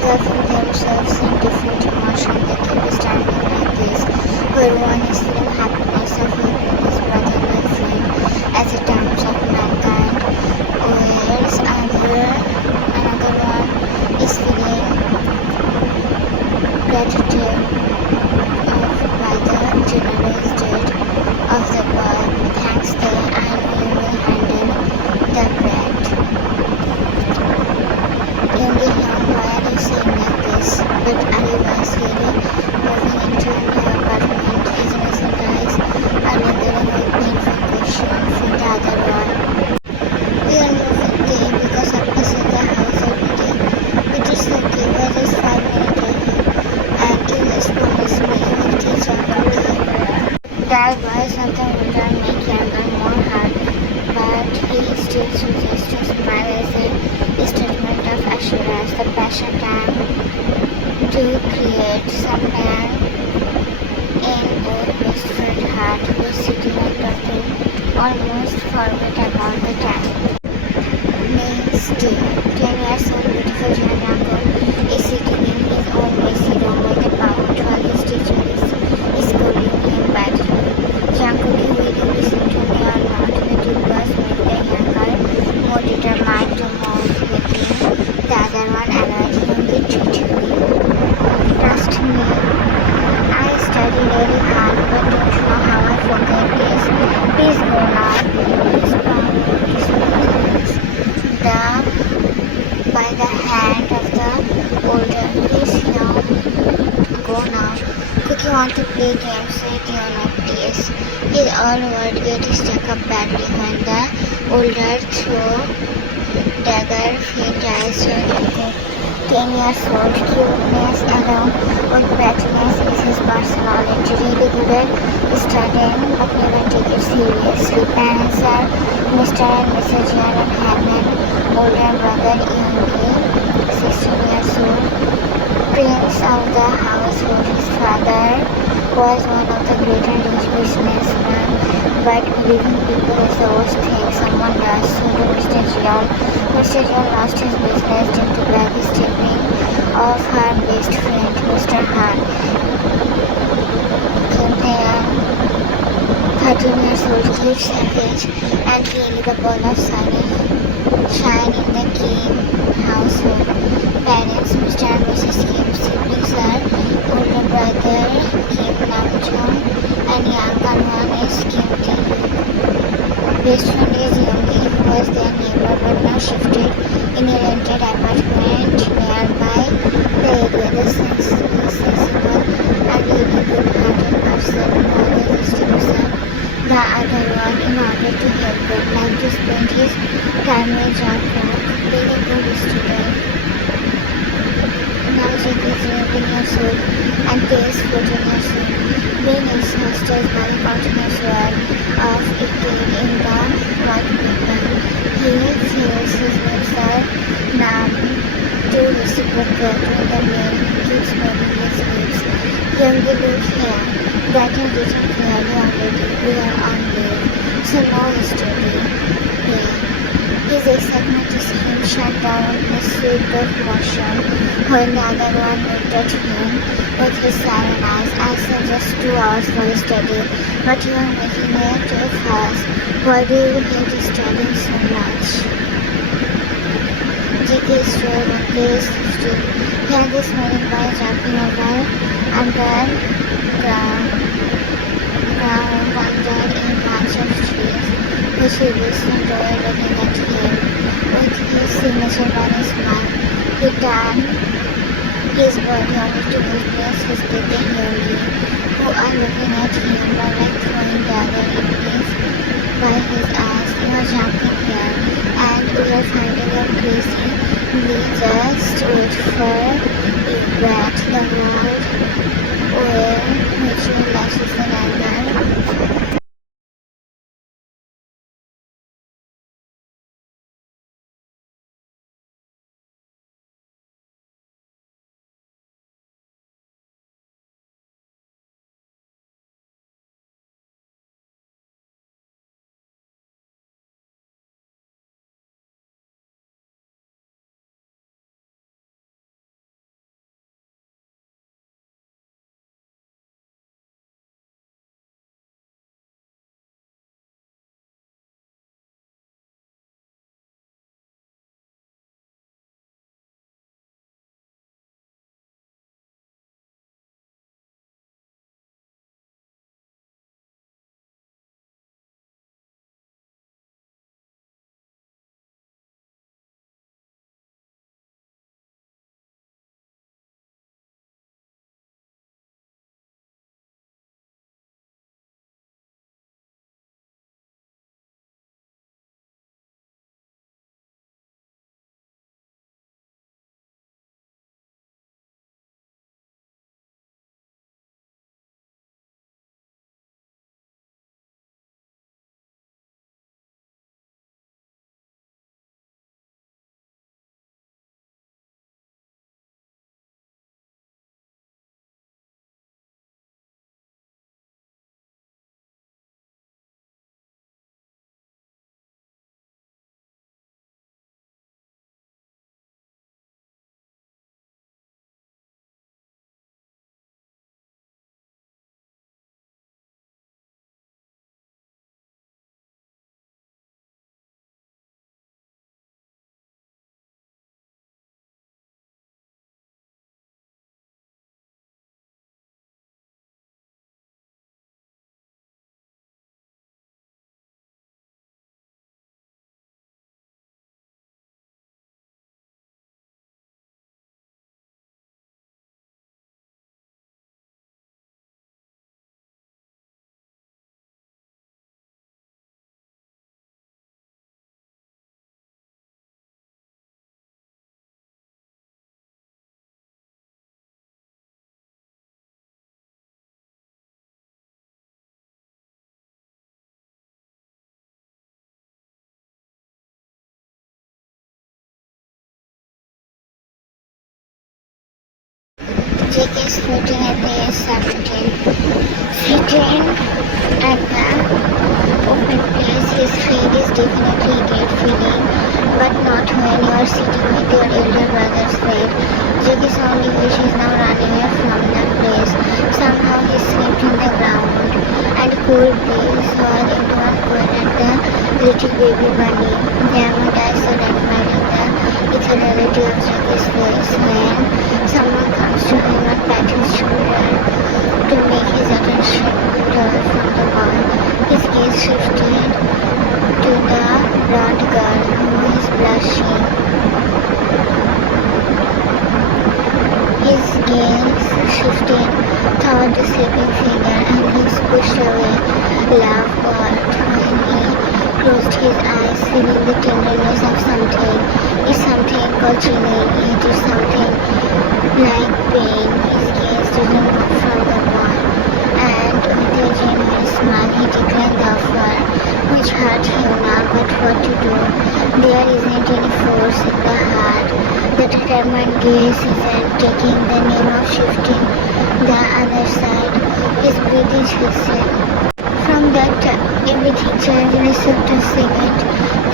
engulfing themselves in different emotions. They keep standing like this, where one is feeling happiness of helping his brother or friend as a terms of mankind, whereas another one is feeling gratitude by the generous deed of the boy. Thanks, they I know you will handle the bread. Yogi Hyun, why are you saying like this? But Ali was really moving into a new apartment. His innocent eyes are lingering with painful question for the other one. We are moving there because Appa said the house already. But it's okay, we're just 5 minutes ahead. And you just promised me you will teach Uncle here. That boy something will not make younger more hard, but he still chooses to smile as a statement of assurance. The passion time to create some man in both best friend heart who is sitting and talking almost forget about the time. Next day, 10 years old beautiful Jan uncle is sitting in his own messy room with a pout while his teacher is scolding him badly. Jungkook, will you listen to me or not? The two girls make the young girl more determined to move, making the other one annoyed him with treachery. Trust me, I study really hard, but don't you know how I forget this? Please go now. His palm disappears by the hand of the older. Please, go now. Cookie want to play games with you, no please. His all word get stuck up badly when the older throw dagger faint eyes to Taekook. 10 years old, cuteness along with brightness is his personality. Really good at studying but never take it seriously. Parents are Mr. and Mrs. Jan and have an older brother Yoongi, 16 years old, prince of the household. His father was one of the greater rich businessmen, but believing people is the worst thing someone does. So to Mr. Jeon. Mr. Jeon lost his business due to backstabbing of her best friend, Mr. Han. Kim Tae-yeon, 13 years old, lives savage and really the ball of shine in the Kim household. Parents, Mr. and Mrs. Kim. Siblings are older brother Kim Namjoon and younger one is Kim Tae-yoon. Best friend is Yoongi, who was their neighbor but now shifted in a rented apartment nearby the area. The sensible and really good-hearted person who always distributes the other one in order to help them, like to spend his time with Jungkook, being a good student. Now Jake is 11 years old and Tae is 14 years old. Being exhausted by the continuous work of eating in the white paper, he feels his lips are numb to reciprocate when the man keeps moving his lips. Youngie, look here. That is written clearly already. We are on leave, so no study. Yeah. His excitement is him shut down in a sweep of motion when the other one looked at him with his silent eyes. I said just 2 hours for study, but you are making it too fast. Why do you hate studying so much? JK is 12 and K is 15. He had this morning by jumping over ground under a bunch of trees, which he listened to looking at him with his signature on his mouth. He turned his body only to witness his baby Yogi, who are looking at him more like throwing dagger in his by his eyes. You are jumping here, and we are finding you crazy. We just wait for you, but the world will mutual lashes and anger. Jake is 14 and they are 17. Sitting at the open place, his feet is definitely a great feeling, but not when you are sitting with your elder brother's bed. Jake's only wish is now running away from the place. Somehow he slipped in the ground, and cool breeze while it was going at the little baby bunny. Diamond eyes are admiring the ethereality of Jake's face when someone comes to him and pats his shoulder to make his attention pulled away from the ball. His gaze shifted to the blonde girl who is blushing. His gaze shifted toward the sleeping figure and he pushed away. Love word when he closed his eyes, feeling the tenderness of something. It's something called chilling. It is something like pain. His gaze didn't move from the wall, and with a genuine smile he declined the offer, which hurt him now, but what to do? There isn't any force in the heart. The determined gaze isn't taking the name of shifting the other side. His breathing hissing. From that time, everything changed in a certain second.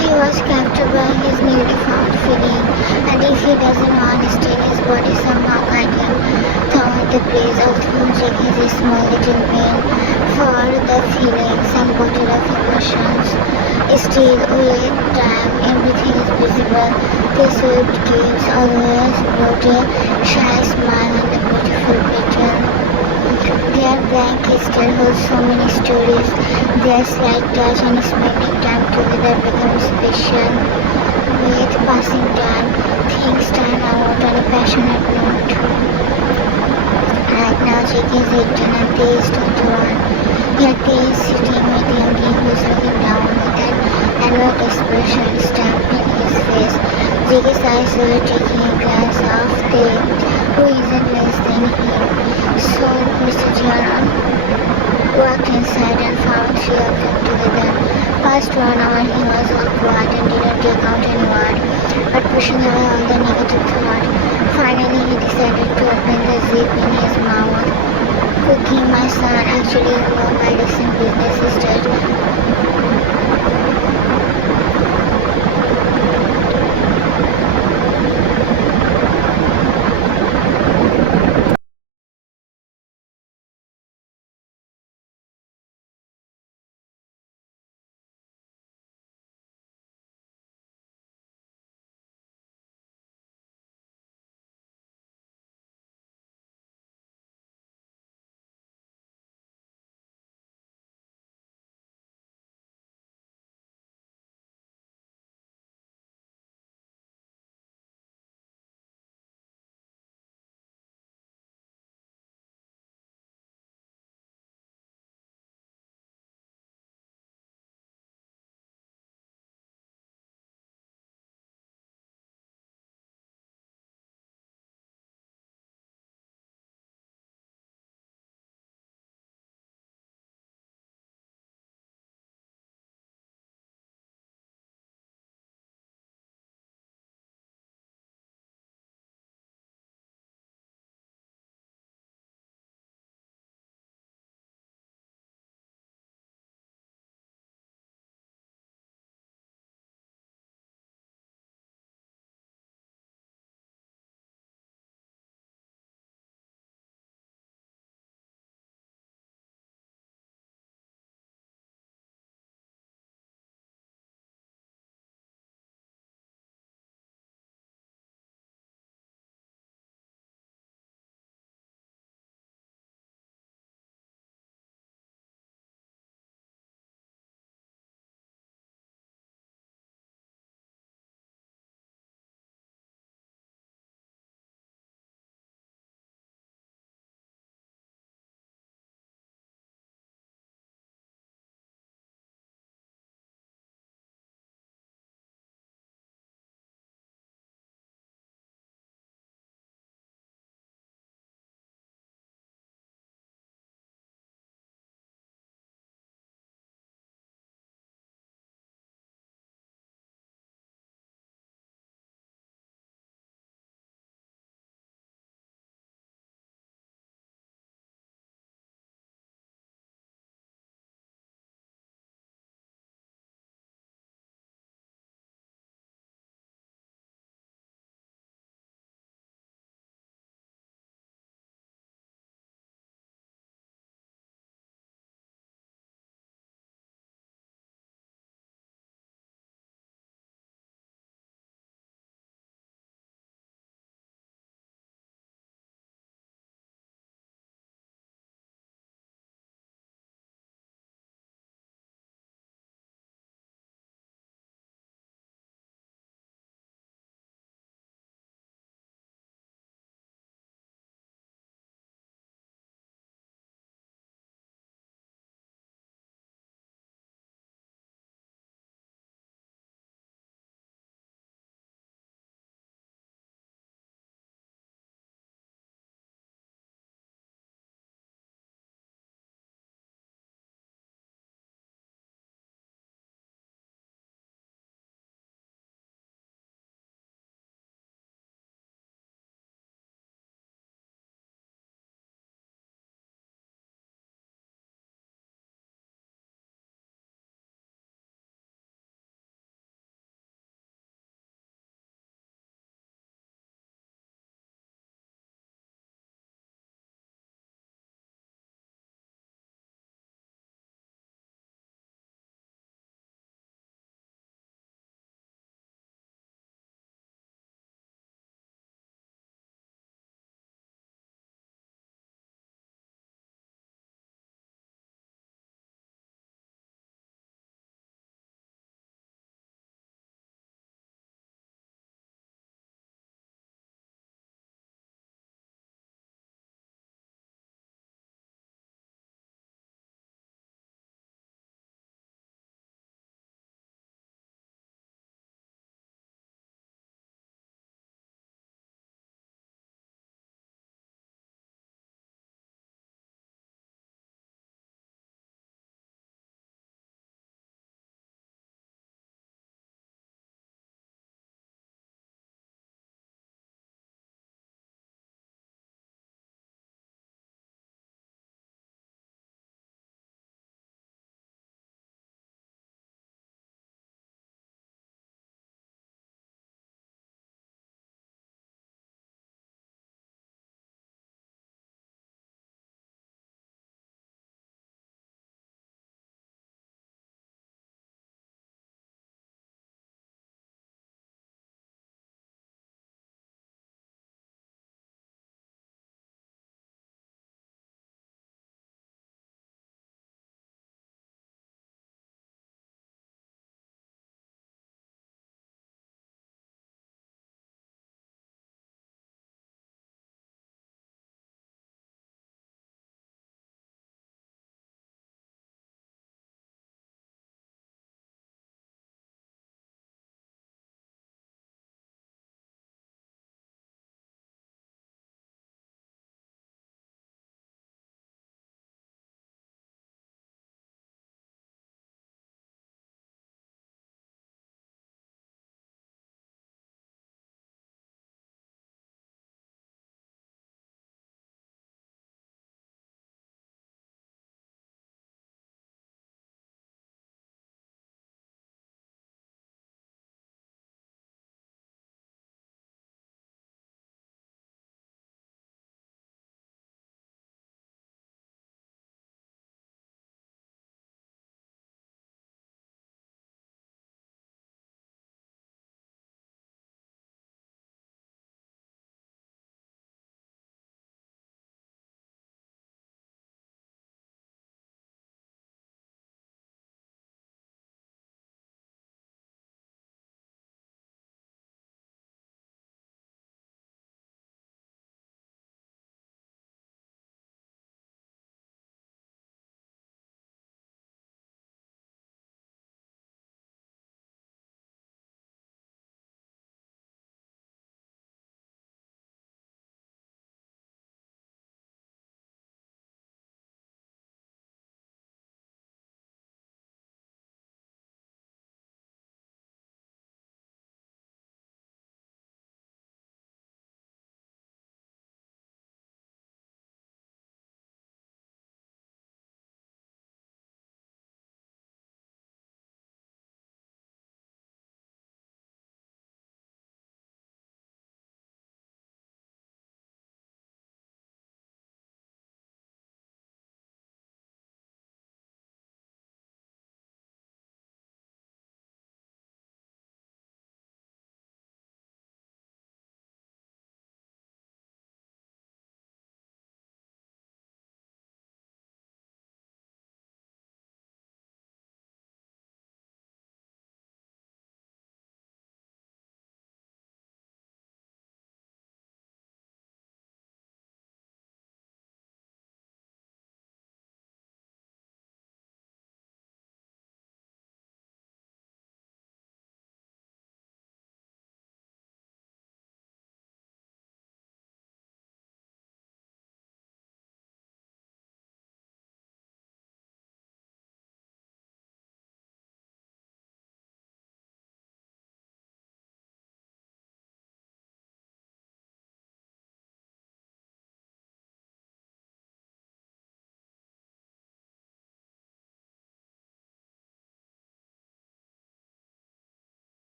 He was captured by his newly found feeling, and if he doesn't understand his body somehow guiding toward the place, although Jake has a small little pain for the feelings and bottle of emotions. Still, with time, everything is visible. The swift gaze always brought a shy smile on the beautiful petal. Their blank crystal holds so many stories. Their slight touch and spending time together becomes special. With passing time, things turn out on a passionate note. Right now, Jake is 18 and Tay is 21. Yet Tay is sitting with Yogi who is looking down with an annoyed expression stamped in his face. Jake's eyes were taking a glance of Tay, who isn't less than him. So, Mr. Jaron walked inside and found three of them together. Past 1 hour he was all quiet and didn't take out any word, but pushing away all the negative thought. Finally he decided to open the zip in his mouth. Cookie, my son, actually you know my recent business is dead.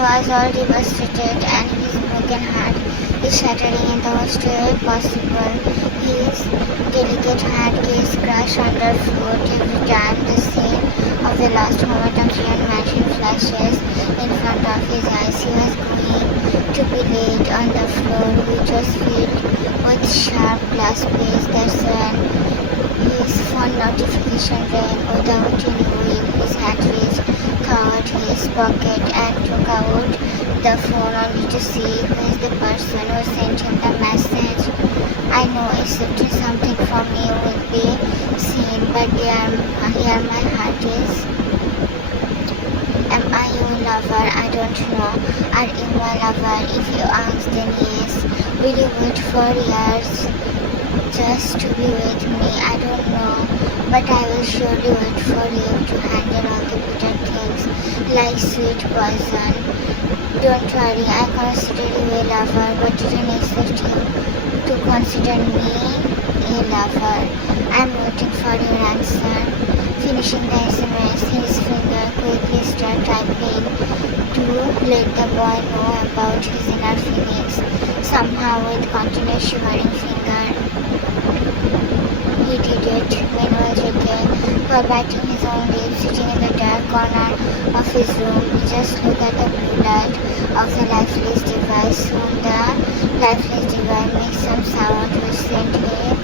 was all devastated and his broken heart is shattering in the worst way possible. His delicate hand is crushed underfoot every time the scene of the last moment of Jian Mansion flashes in front of his eyes. He was going to be laid on the floor, which was filled with sharp glass plates. That's when his phone notification rang without renewing. His hand reached toward his pocket and took out the phone only to see who is the person who sent him the message. I know accepting something from you will be seen, but here my heart is. Am I your lover? I don't know. Are you my lover? If you ask, then yes. Will you wait for years just to be with me? I don't know, but I will surely wait for you to handle all the bitter things like sweet poison. Don't worry, I consider you a lover, but didn't expect you to consider me a lover. I'm waiting for your answer. Finishing the SMS, his finger quickly started typing to let the boy know about his inner feelings. Somehow, with continuous shivering finger, he did it. Meanwhile, JK, while biting his own lip, sitting in the dark corner of his room, he just looked at the blue light of the lifeless device. Soon the lifeless device makes some sound which sent him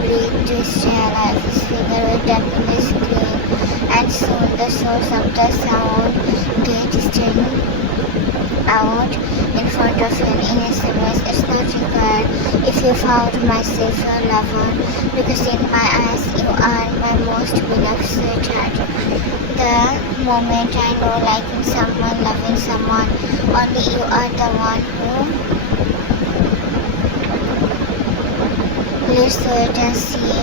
breathe to stay alive. His finger was tapping the screen, and soon the source of the sound gate standing out in front of him in SMS. It's not required if you found myself your lover, because in my eyes you are my most beloved sweetheart. The moment I know liking someone, loving someone, only you are the one who. Let's wait and see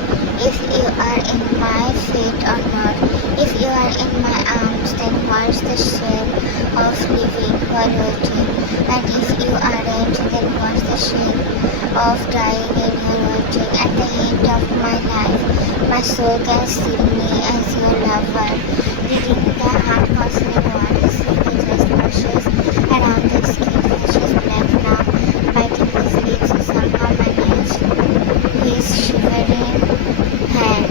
if you are in my fate or not. If you are in my arms, then what's the shame of living while waiting? And if you aren't, then what's the shame of dying in your waiting? At the end of my life, my soul can see me as your lover. Reading the heart concealing one, his finger just brushes around the skin, which is black now, biting his lips, he somehow managed his shivering hand.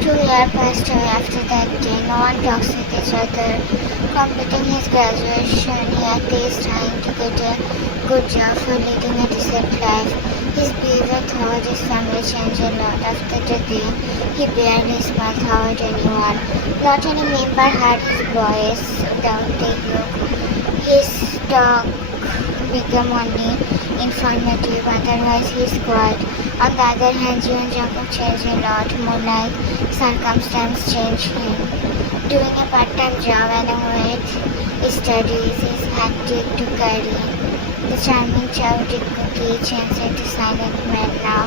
2 years passed away after that day. No one talks with each other. Completing his graduation, he is trying to get a good job for leading a decent life. His behavior toward his family changed a lot after the day. He barely smiled toward anyone. Not any member had his voice without Taekook. His talk became only informative, otherwise he is quiet. On the other hand, Jian Jacob changed a lot, more like circumstance changed him. Doing a part-time job along with studies is hectic to carry. The charming chowdy cookie changed into silent man now.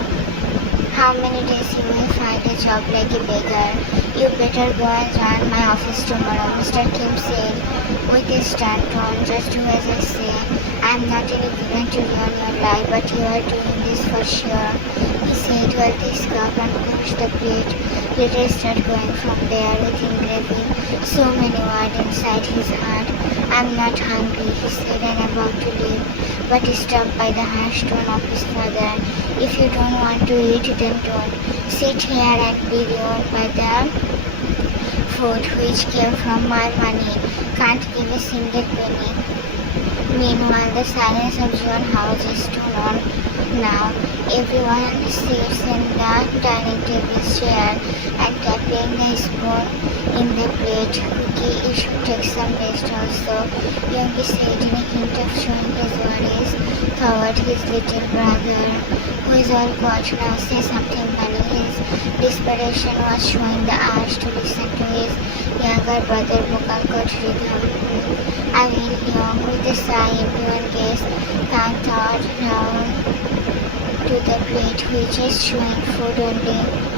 How many days you will find a job like a beggar? You better go and join my office tomorrow, Mr. Kim said with a stern tone. Just do as I say. I am not in a villain to ruin your life, but you are doing this for sure, he said while they scoffed and pushed the plate. Letters started going from there with engraving so many words inside his heart. I'm not hungry, he said, and about to leave, but he stopped by the harsh tone of his father. If you don't want to eat, then don't. Sit here and be ruined by the food which came from my money. Can't give a single penny. Meanwhile, the silence of John house is too long now. Everyone sits in the dining table chair and tapping the spoon in the plate. Cookie, you should take some rest also, Yogi said in a hint of showing his worries toward his little brother, who is all quiet now. Say something funny. His desperation was showing the urge to listen to his younger brother vocal cord rhythm. I will, young, with a sigh, everyone gazed turned round to the plate which is showing food only.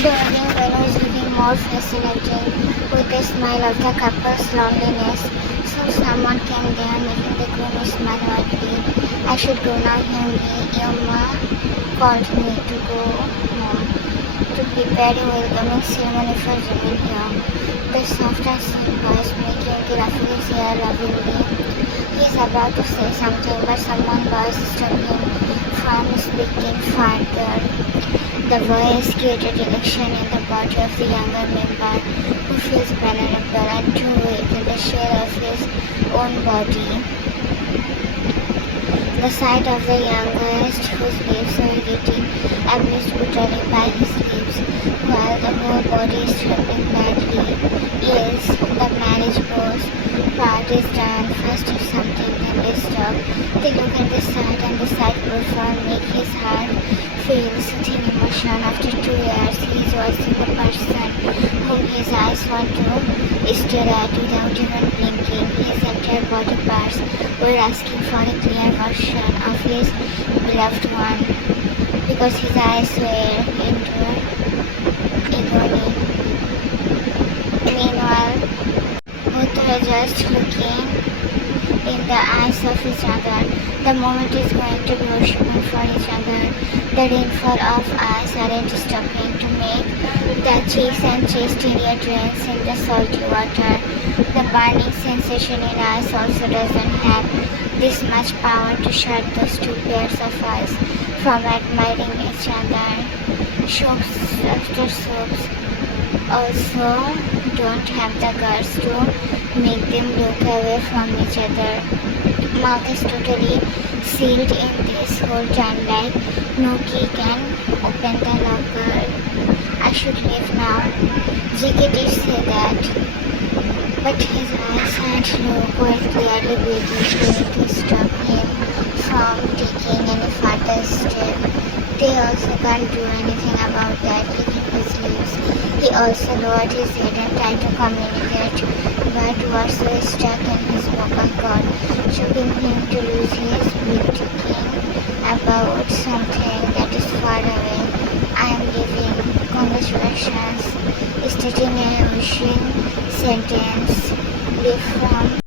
The wedding venue is looking more fascinating with the smile of the couple's loneliness. So someone came there making the groom smile widely. I should go now, Hyungi. Yuma called me to go home to prepare a welcoming ceremony for Jimin here. The soft and sweet voice making ruffle his hair lovingly. He is about to say something, but someone was stopping him from speaking further. The voice created elation in the body of the younger member, who feels vulnerable and too weak in the shell of his own body. The sight of the youngest, whose lips were getting abused brutally by his lips, while the whole body is trembling badly. Yes, the marriage goes. Part is done. First do something, then they stop. They look at the sight, and the sight will make his heart feel soothing emotion. After 2 years, he is watching the person whom his eyes want to stare at without even blinking. His entire body parts were asking for a clear version of his beloved one, because his eyes were into agony. Meanwhile, both were just looking in the eyes of each other. The moment is going to be worshipping for each other. The rainfall of eyes aren't stopping to make the cheeks and chest area drains in the salty water. The burning sensation in eyes also doesn't have this much power to shut those two pairs of eyes from admiring each other. Soaps after soaps also don't have the guts to make them look away from each other. Mouth is totally sealed in this whole time, like no key can open the locker. I should leave now. JK did say that, but his eyes had quite clearly begging to stop him from taking any further step. They also can't do anything about that, licking his lips. He also lowered his head and tried to communicate, but words were stuck in his vocal cord, choking him to lose his breath, thinking about something that is far away. I am leaving. Congratulations. Stating a wishing sentence. Leave from